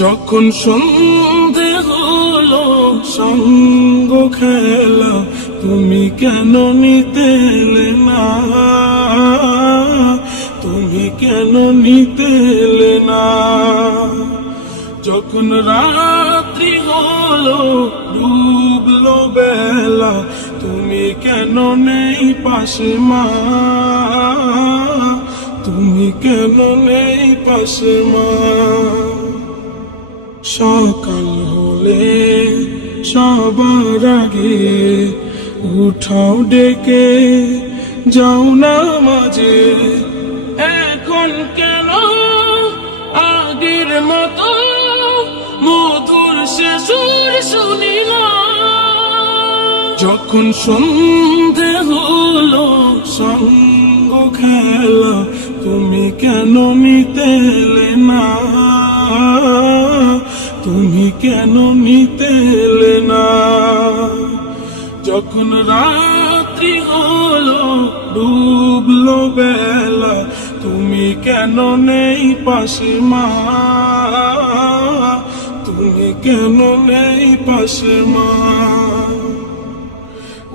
যখন সন্ধে হলো সঙ্গ খেলা, তুমি কেন নিতে এলে না, তুমি কেন নিতে এলে না। যখন রাত্রি হলো ডুবলো বেলা, তুমি কেন নেই পাশে মা, তুমি কেন নেই পাশে মা। সকাল হলে সবার আগে উঠাও ডেকে যাও না মাঝে, এখন কেন আগের মতো মধুর সে সুর শুনি না। যখন সন্ধে হলো সঙ্গ খেলা, তুমি কেন নিতে এলে না, তুমি কেন নিতে এলে না। যখন রাত্রি হলো ডুবলো বেলা, তুমি কেন নেই পাশে মা, তুমি কেন নেই পাশে মা।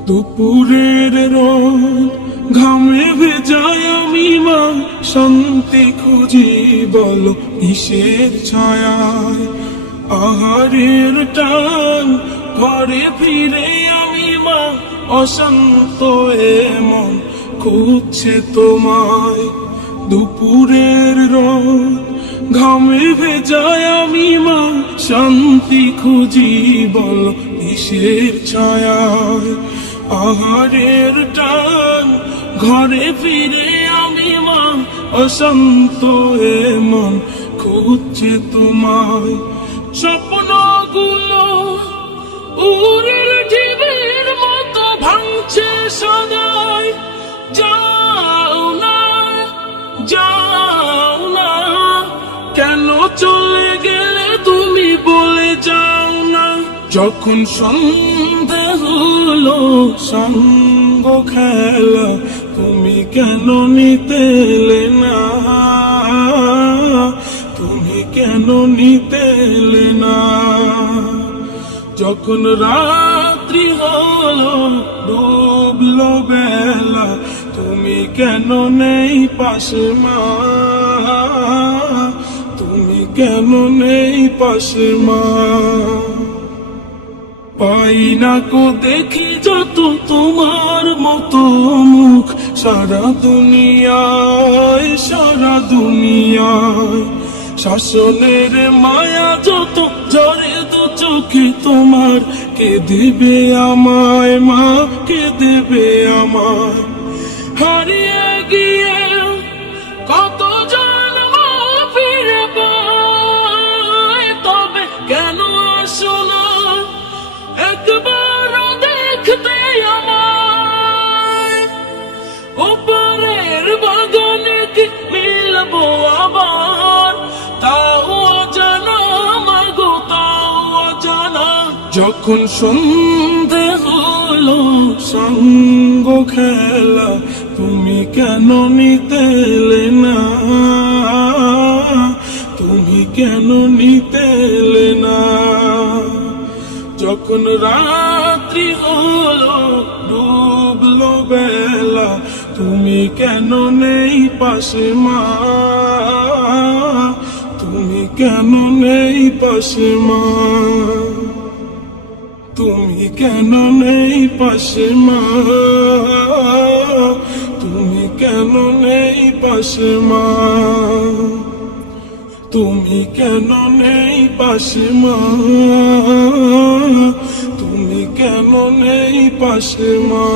দুপুরের রোদ ঘামে ভেজায় আমি মা, শান্তি খুঁজি বলো কিসের ছায়ায়। আহারের টান ঘরে ফিরে আমি মা, অশান্ত মন খুঁজছে তোমায়। দুপুরের রোদ ঘামে ভেজায় আমি মা, শান্তি খুঁজি বলো কিসের ছায়ায়। আহারের টান ঘরে ফিরে আমি মা, অশান্ত মন খুঁজছে তোমায়। স্বপ্নগুলো উড়ের ঢিবির মতো ভাঙছে সদাই, যাও না যাও না, কেন চলে গেলে তুমি বলে যাও না। যখন সন্ধে হলো সঙ্গ খেলা, তুমি কেন নিতে এলে না, তুমি কেন নিতে এলে না। যখন রাত্রি হলো ডুবলো বেলা, তুমি কেন নেই পাশে মা, তুমি কেন নেই পাশে মা। পাই না কো দেখি যত তোমার মতো মুখ, সারা দুনিয়ায় সারা দুনিয়ায়। শাসনের মায়া যত ঝরে দু চোখে তোমার, কে দেবে আমায় মা, কে দেবে আমায়। হারিয়ে গিয়ে কত জন্ম ফিরে পায়, তবে কেন আসো না একবার দেখতে আমায়। ওপারের বাগানে কি মিলবো আবার, তাও জানা মাগো তাও জানা। যখন সন্ধে হলো সঙ্গ খেলা, তুমি কেন নিতে এলে না, তুমি কেন নিতে এলে না। যখন রাত্রি হলো ডুবলো বেলা, তুমি কেন নেই পাশে মা, তুমি কেন নেই পাশে মা, তুমি কেন নেই পাশে মা, তুমি কেন নেই পাশে মা, তুমি কেন নেই পাশে মা, তুমি কেন নেই পাশে মা।